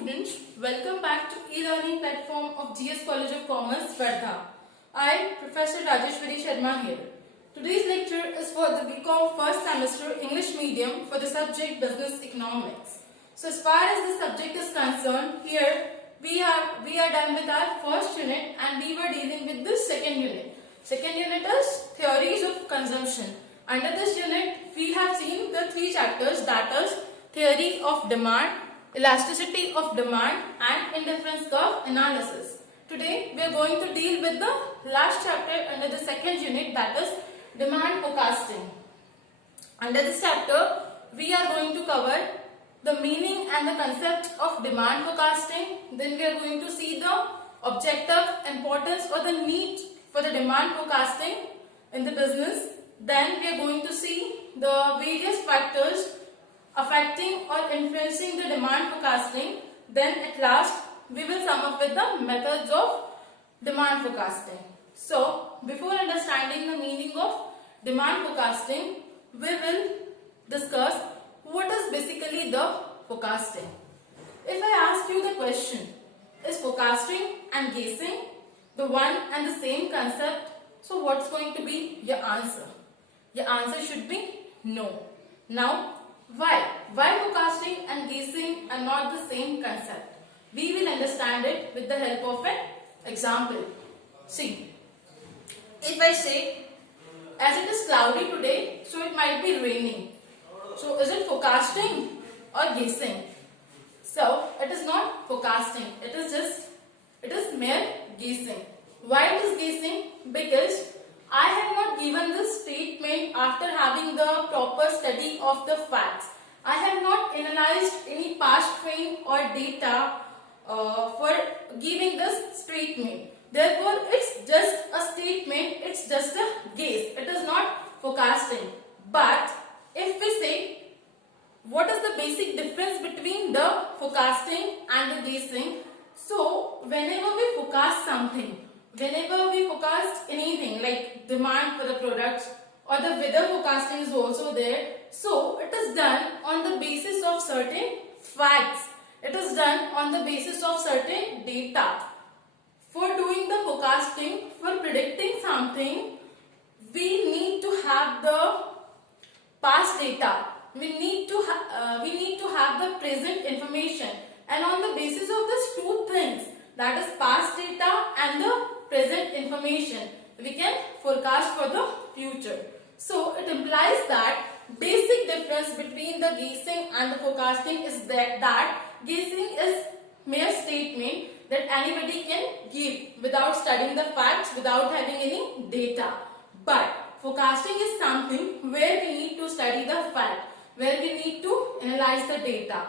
students, welcome back to e-learning platform of GS College of Commerce, Wardha. I, Professor Rajeshwari Sharma here. Today's lecture is for the BCom first semester English medium for the subject Business Economics. So as far as the subject is concerned, here we are done with our first unit and we were dealing with the second unit. Second unit is Theories of Consumption. Under this unit, we have seen the three chapters, that is Theory of Demand, Elasticity of Demand and Indifference Curve Analysis. Today we are going to deal with the last chapter under the second unit, that is Demand Forecasting. Under this chapter we are going to cover the meaning and the concept of demand forecasting. Then we are going to see the objective, importance or the need for the demand forecasting in the business. Then we are going to see the various factors affecting or influencing the demand forecasting. Then at last we will sum up with the methods of demand forecasting. So before understanding the meaning of demand forecasting, we will discuss what is basically the forecasting. If I ask you the question, is forecasting and guessing the one and the same concept? So what's going to be your answer? Your answer should be no. Now, why? Why forecasting and guessing are not the same concept? We will understand it with the help of an example. See, if I say, as it is cloudy today, so it might be raining. So is it forecasting or guessing? So it is not forecasting. It is mere guessing. Why it is guessing? Because I have not given this statement after having the proper study of the facts. I have not analyzed any past trend or data for giving this statement. Therefore, it's just a statement, it's just a guess. It is not forecasting. But if we say, what is the basic difference between the forecasting and the guessing? So, whenever we forecast something, whenever we forecast anything like demand for the products or the weather forecasting is also there. So, it is done on the basis of certain facts. It is done on the basis of certain data. For doing the forecasting, for predicting something, we need to have the past data. We need to have the present information. And on the basis of these two things, that is past data and the present information, we can forecast for the future. So it implies that basic difference between the guessing and the forecasting is that guessing is mere statement that anybody can give without studying the facts, without having any data. But forecasting is something where we need to study the fact, where we need to analyze the data.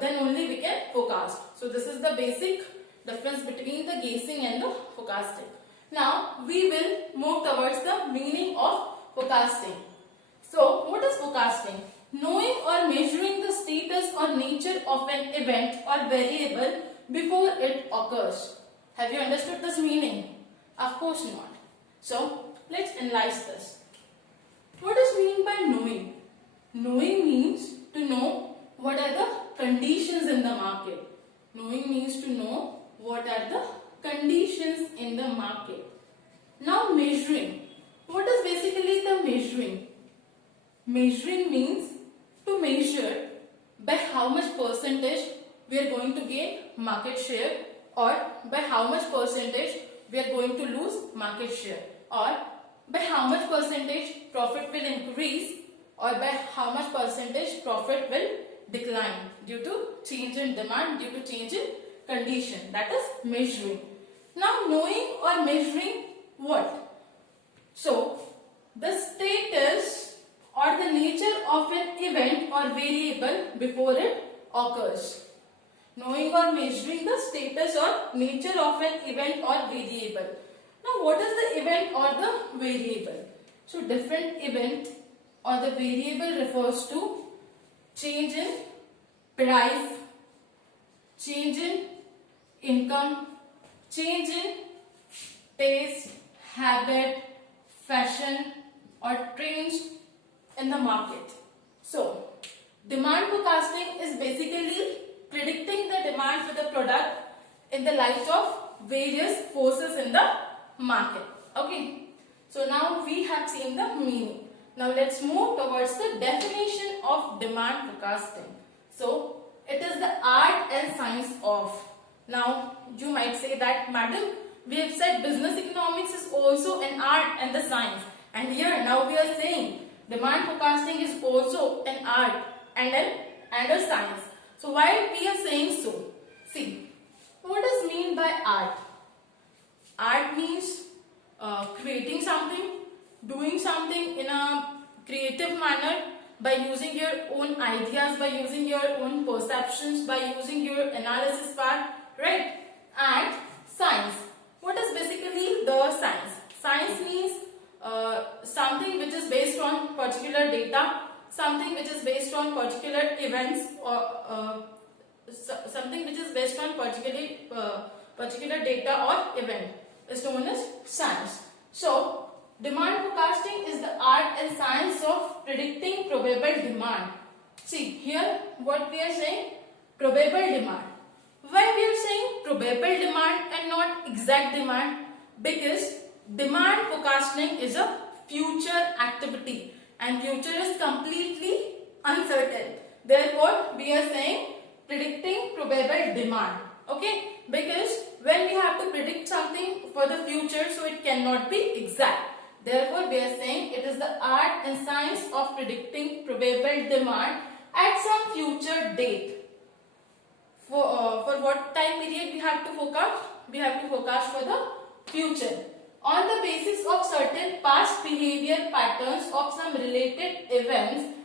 Then only we can forecast. So this is the basic difference between the guessing and the forecasting. Now we will move towards the meaning of forecasting. So what is forecasting? Knowing or measuring the status or nature of an event or variable before it occurs. Have you understood this meaning? Of course not. So let's analyze this. What is meant by knowing? Knowing means to know what are the conditions in the market. Knowing means to know what are the conditions in the market. Now measuring. What is basically the measuring? Measuring means to measure by how much percentage we are going to gain market share, or by how much percentage we are going to lose market share, or by how much percentage profit will increase, or by how much percentage profit will decline due to change in demand, due to change in condition. That is measuring. Now knowing or measuring what? So the status or the nature of an event or variable before it occurs. Knowing or measuring the status or nature of an event or variable. Now what is the event or the variable? So different event or the variable refers to change in price, change in income, change in taste, habit, fashion or trends in the market. So demand forecasting is basically predicting the demand for the product in the light of various forces in the market. Okay. So now we have seen the meaning. Now let's move towards the definition of demand forecasting. So it is the art and science of. Now you might say that, madam, we have said business economics is also an art and the science. And here now we are saying demand forecasting is also an art and a science. So why we are saying so? See, what does mean by art? Art means creating something, doing something in a creative manner by using your own ideas, by using your own perceptions, by using your analysis part, right? And science. What is basically the science? Science means something which is based on particular data, something which is based on particular events, or something which is based on particular data or event is known as science. So demand forecasting is the art and science of predicting probable demand. See here what we are saying, probable demand. Why we are saying probable demand and not exact demand? Because demand forecasting is a future activity and future is completely uncertain. Therefore, we are saying predicting probable demand. Okay? Because when we have to predict something for the future, so it cannot be exact. Therefore, we are saying it is the art and science of predicting probable demand at some future date. For what time period we have to forecast? We have to forecast for the future on the basis of certain past behavior patterns of some related events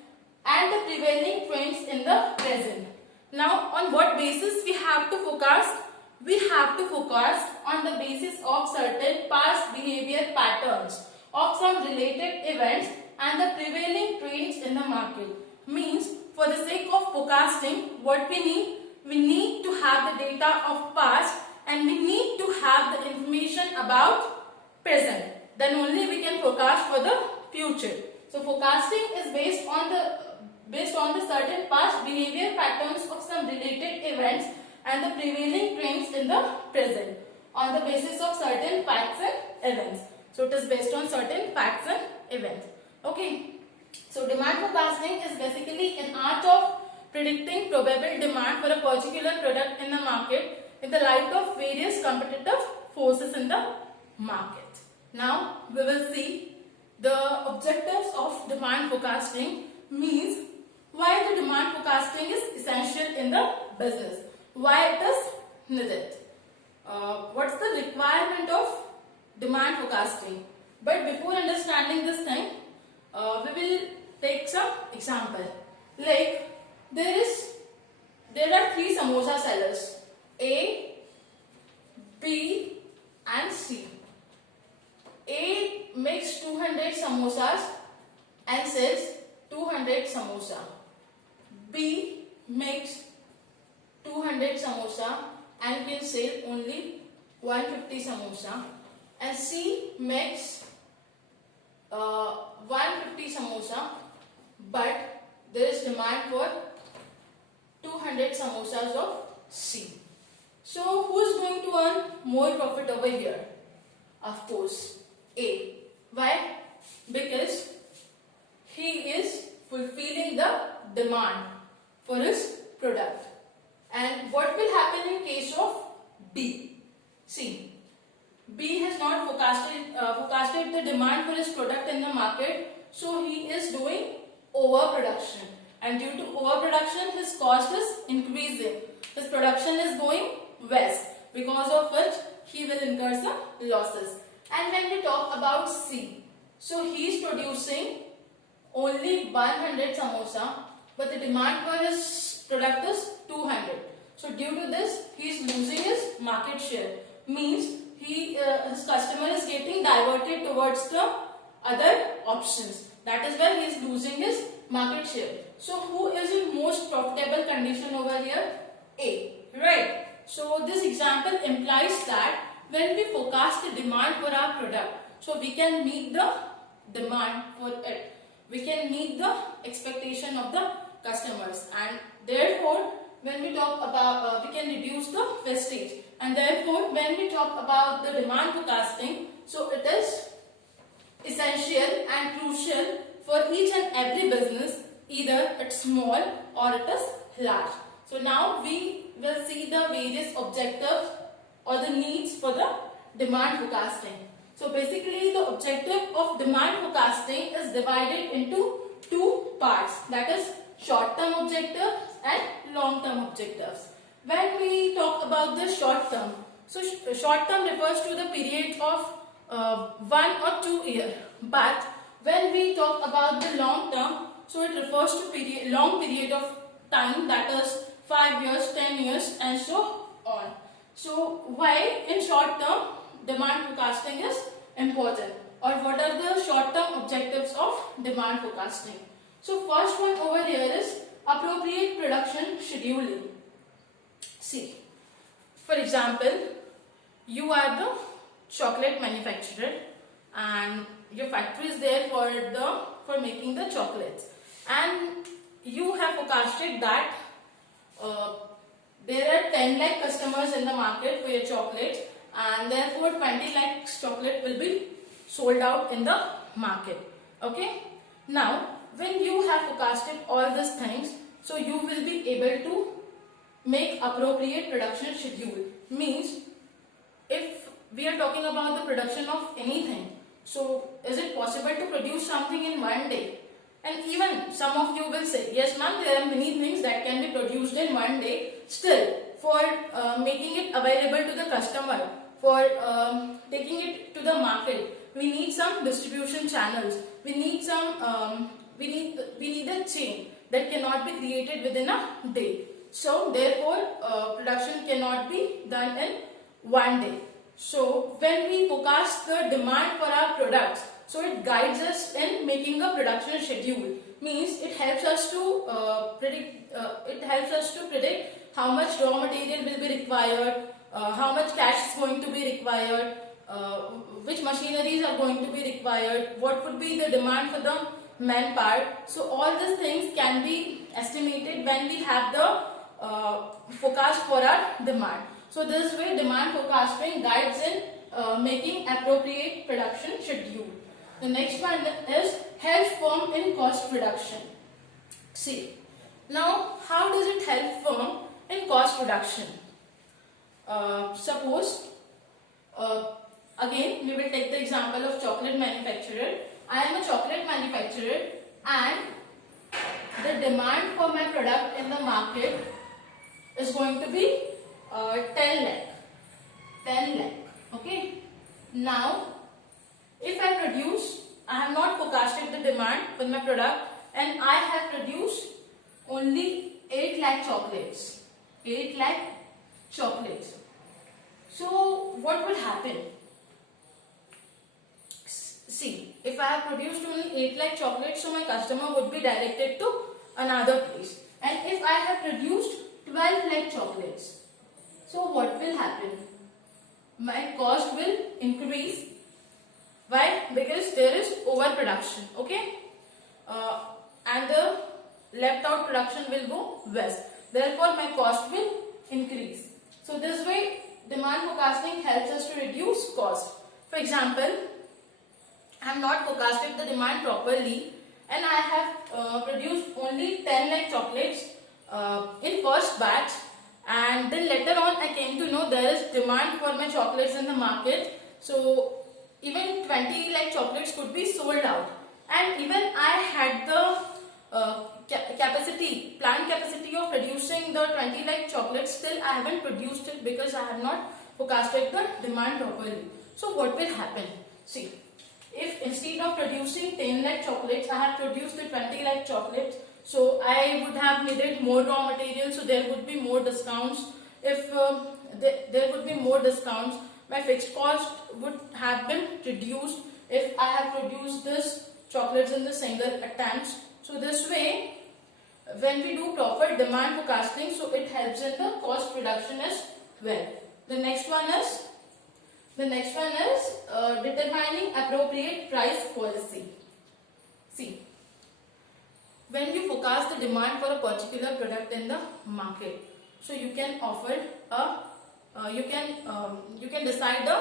and the prevailing trends in the present. Now, on what basis we have to forecast? We have to forecast on the basis of certain past behavior patterns of some related events and the prevailing trends in the market. Means, for the sake of forecasting, what we need to have the data of past and we need to have the information about present. Then only we can forecast for the future. So forecasting is based on the certain past behavior patterns of some related events and the prevailing trends in the present on the basis of certain facts and events. So it is based on certain facts and events. Okay. So demand forecasting is basically an art of predicting probable demand for a particular product in the market in the light of various competitive forces in the market. Now we will see the objectives of demand forecasting. Means why the demand forecasting is essential in the business, why it is needed, what's the requirement of demand forecasting. But before understanding this thing, we will take some example. Like there are three samosa sellers, A, B and C. A makes 200 samosas and sells 200 samosa. B makes 200 samosa and can sell only 150 samosa. And C makes 150 samosa, but there is demand for 200 samosas of C. So who is going to earn more profit over here? Of course, A. Why? Because he is fulfilling the demand for his product. And what will happen in case of B? See, B has not forecasted the demand for his product in the market, so he is doing overproduction. And due to overproduction, his cost is increasing. His production is going west, because of which he will incur some losses. And when we talk about C, so he is producing only 100 samosa, but the demand for his product is 200. So due to this, he is losing his market share. Means his customer is getting diverted towards the other options. That is why he is losing his market share. So who is in most profitable condition over here? A. Right. So this example implies that when we forecast the demand for our product, so we can meet the demand for it. We can meet the expectation of the customers, and therefore when we talk about, we can reduce the wastage. And therefore, when we talk about the demand forecasting, so it is essential and crucial for each and every business, either it's small or it is large. So now we will see the various objectives or the needs for the demand forecasting. So basically the objective of demand forecasting is divided into two parts, that is short-term objectives and long-term objectives. When we talk about the short-term, so short-term refers to the period of 1 or 2 years, but when we talk about the long-term, so it refers to long period of time, that is 5 years, 10 years and so on. So why in short term demand forecasting is important, or what are the short term objectives of demand forecasting? So first one over here is appropriate production scheduling. See, for example, you are the chocolate manufacturer and your factory is there for making the chocolates, and you have forecasted that there are 10 lakh customers in the market for your chocolates, and therefore 20 lakh chocolate will be sold out in the market. Okay. Now, when you have forecasted all these things, so you will be able to make appropriate production schedule. Means, if we are talking about the production of anything, so is it possible to produce something in one day? And even some of you will say, yes ma'am, there are many things that can be produced in one day. Still, for making it available to the customer, for taking it to the market, we need some distribution channels. We need some, we need a chain that cannot be created within a day. So therefore, production cannot be done in one day. So when we forecast the demand for our products, so it guides us in making a production schedule. Means it helps us to predict. It helps us to predict how much raw material will be required, how much cash is going to be required, which machineries are going to be required, what would be the demand for the manpower. So all these things can be estimated when we have the forecast for our demand. So this way demand forecasting guides in making appropriate production schedule. The next one is help firm in cost reduction. See, now how does it help firm in cost reduction? Suppose, again we will take the example of chocolate manufacturer. I am a chocolate manufacturer and the demand for my product in the market is going to be 10 lakh. 10 lakh. Okay. Now, if I have not forecasted the demand for my product and I have produced only 8 lakh chocolates. 8 lakh chocolates. So, what would happen? See, if I have produced only 8 lakh chocolates, so my customer would be directed to another place. And if I have produced 12 lakh chocolates, so what will happen? My cost will increase. Why? Because there is overproduction. Okay? And the left out production will go west. Therefore, my cost will increase. So this way, demand forecasting helps us to reduce cost. For example, I have not forecasted the demand properly and I have produced only 10 lakh chocolates in first batch, and then later on I came to know there is demand for my chocolates in the market. So even 20 lakh chocolates could be sold out, and even I had the planned capacity of producing the 20 lakh chocolates. Still I haven't produced it because I have not forecasted the demand properly. So what will happen? See, if instead of producing 10 lakh chocolates, I have produced the 20 lakh chocolates, so I would have needed more raw material, so there would be more discounts. If there would be more discounts, my fixed cost would have been reduced if I have produced this chocolates in the single attempts. So this way, when we do proper demand forecasting, so it helps in the cost reduction as well. The next one is determining appropriate price policy. See, when you forecast the demand for a particular product in the market, so you can offer you can decide the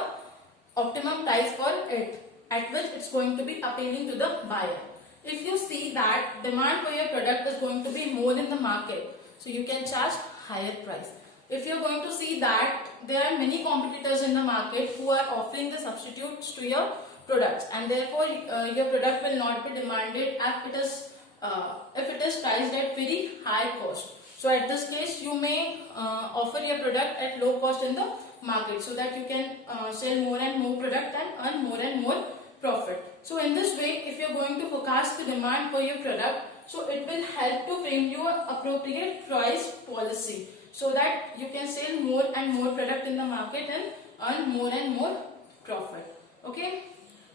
optimum price for it at which it's going to be appealing to the buyer. If you see that demand for your product is going to be more in the market, so you can charge higher price. If you're going to see that there are many competitors in the market who are offering the substitutes to your products, and therefore your product will not be demanded if it is priced at very high cost. So at this case you may offer your product at low cost in the market so that you can sell more and more product and earn more and more profit. So in this way, if you're going to forecast the demand for your product, so it will help to frame your appropriate price policy so that you can sell more and more product in the market and earn more and more profit. Okay?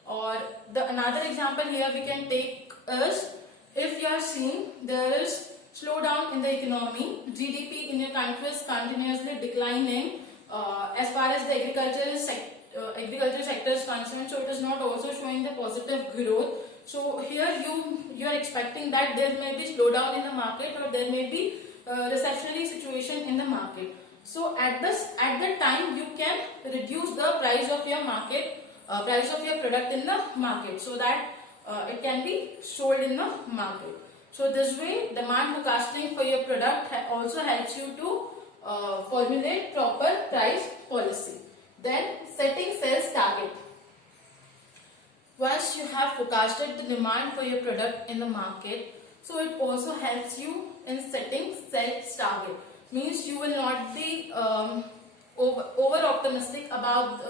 Or another example here we can take is, if you are seeing there is slowdown in the economy, GDP in your country is continuously declining as far as the agriculture sector is concerned, so it is not also showing the positive growth. So here you are expecting that there may be slowdown in the market, or there may be recessionary situation in the market. So at that time you can reduce the price of your product in the market so that it can be sold in the market. So this way demand forecasting for your product also helps you to formulate proper price policy. Then setting sales target. Once you have forecasted the demand for your product in the market, so it also helps you in setting sales target. Means you will not be over optimistic about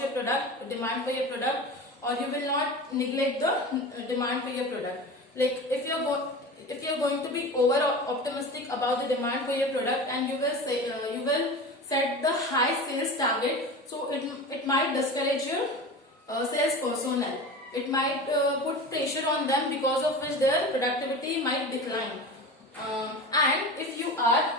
your product, demand for your product, or you will not neglect the demand for your product. Like if you're going to be over optimistic about the demand for your product, and you will set the high sales target, so it might discourage your sales personnel. It might put pressure on them, because of which their productivity might decline. And if you have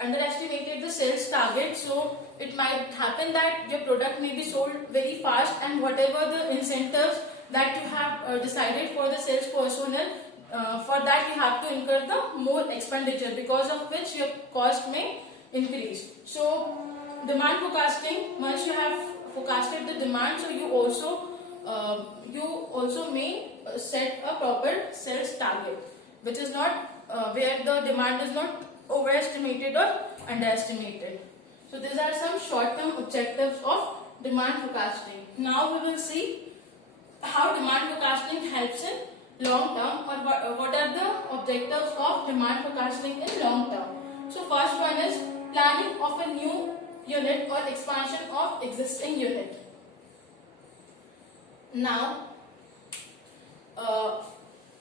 underestimated the sales target, so it might happen that your product may be sold very fast, and whatever the incentives that you have decided for the sales personnel, for that you have to incur the more expenditure, because of which your cost may increase. So demand forecasting, once you have forecasted the demand, so you also may set a proper sales target, which is not where the demand is not overestimated or underestimated. So these are some short-term objectives of demand forecasting. Now we will see how demand forecasting helps in long term, or what are the objectives of demand forecasting in long term. So first one is planning of a new unit or expansion of existing unit. Now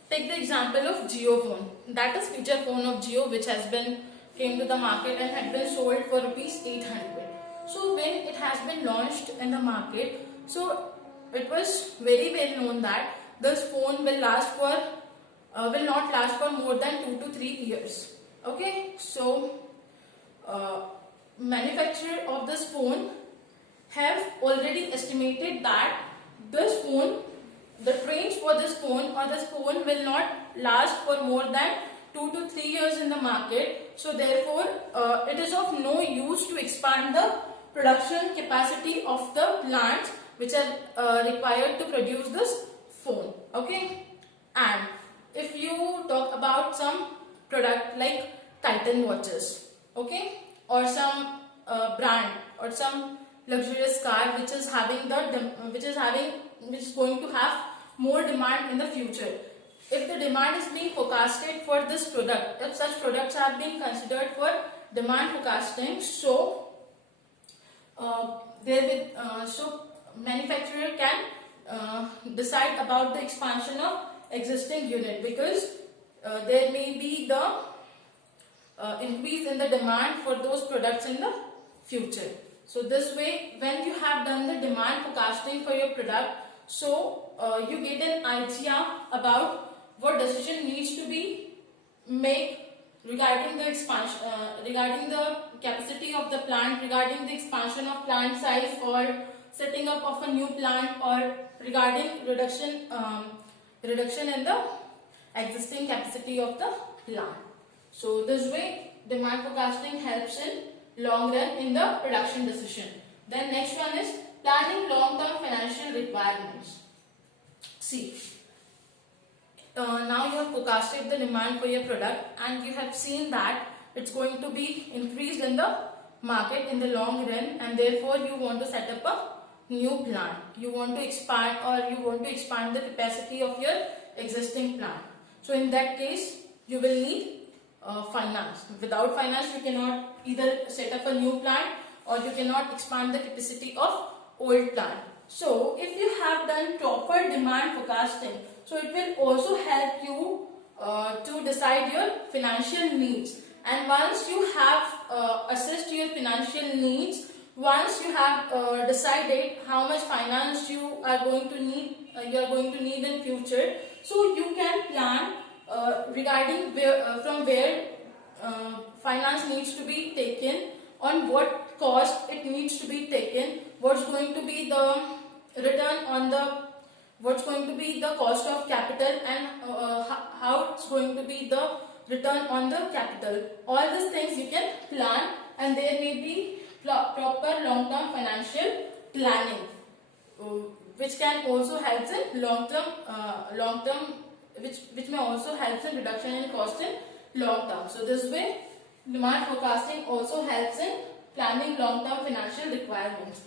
take the example of JioPhone, that is feature phone of Jio, which has been came to the market and had been sold for rupees 800. So when it has been launched in the market, so it was very well known that this phone will not last for more than 2 to 3 years. Okay, so manufacturer of this phone have already estimated that this phone, the range for this phone will not last for more than 2 to 3 years in the market. So therefore it is of no use to expand the production capacity of the plants which are required to produce this phone. Okay, and if you talk about some product like Titan watches, okay, or some brand or some luxurious car which is going to have more demand in the future. If the demand is being forecasted for this product, if such products are being considered for demand forecasting, so manufacturer can decide about the expansion of existing unit, because there may be the increase in the demand for those products in the future. So this way, when you have done the demand forecasting for your product, so you get an idea about what decision needs to be made regarding the expansion, regarding the capacity of the plant, regarding the expansion of plant size, or setting up of a new plant, or regarding reduction in the existing capacity of the plant. So this way demand forecasting helps in long run in the production decision. Then next one is planning long term financial requirements. See, now you have forecasted the demand for your product and you have seen that it's going to be increased in the market in the long run, and therefore you want to set up a new plant. You want to expand, or you want to expand the capacity of your existing plant. So in that case you will need finance. Without finance you cannot either set up a new plant or you cannot expand the capacity of old plant. So if you have done proper demand forecasting, so it will also help you to decide your financial needs. And once you have assessed your financial needs, once you have decided how much finance you are going to need, in future, so you can plan regarding from where finance needs to be taken, on what cost it needs to be taken, what's going to be the return on the, what's going to be the cost of capital, and how it's going to be the return on the capital. All these things you can plan, and there may be proper long-term financial planning, which can also help in long-term, which may also help in reduction in cost in long term. So this way demand forecasting also helps in planning long-term financial requirements.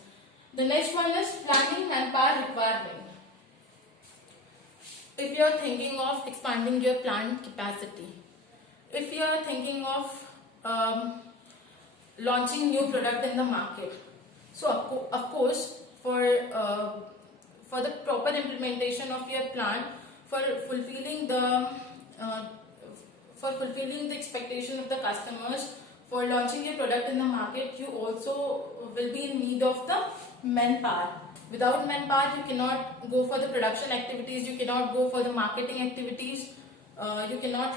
The next one is planning manpower requirement. If you are thinking of expanding your plant capacity, if you are thinking of launching new product in the market, so of course for the proper implementation of your plan, for fulfilling the expectation of the customers, for launching your product in the market, you also will be in need of the manpower. Without manpower you cannot go for the production activities, you cannot go for the marketing activities, you cannot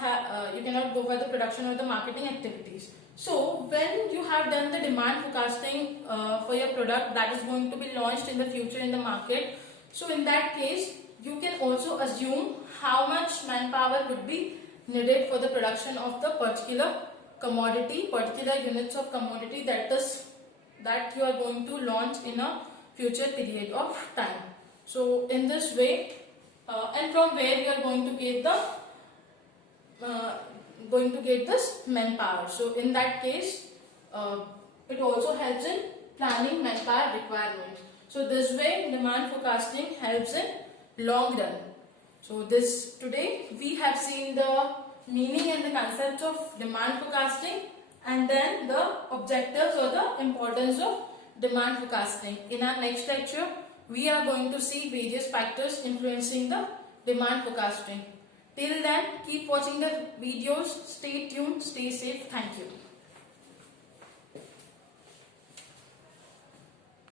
go for the production or the marketing activities. So when you have done the demand forecasting for your product that is going to be launched in the future in the market, so in that case you can also assume how much manpower would be needed for the production of the particular commodity, particular units of commodity that you are going to launch in a future period of time. So in this way, and from where you are going to get this manpower. So in that case, it also helps in planning manpower requirement. So this way demand forecasting helps in long run. So today we have seen the meaning and the concepts of demand forecasting, and then the objectives or the importance of demand forecasting. In our next lecture, we are going to see various factors influencing the demand forecasting. Till then, keep watching the videos, stay tuned, stay safe. Thank you.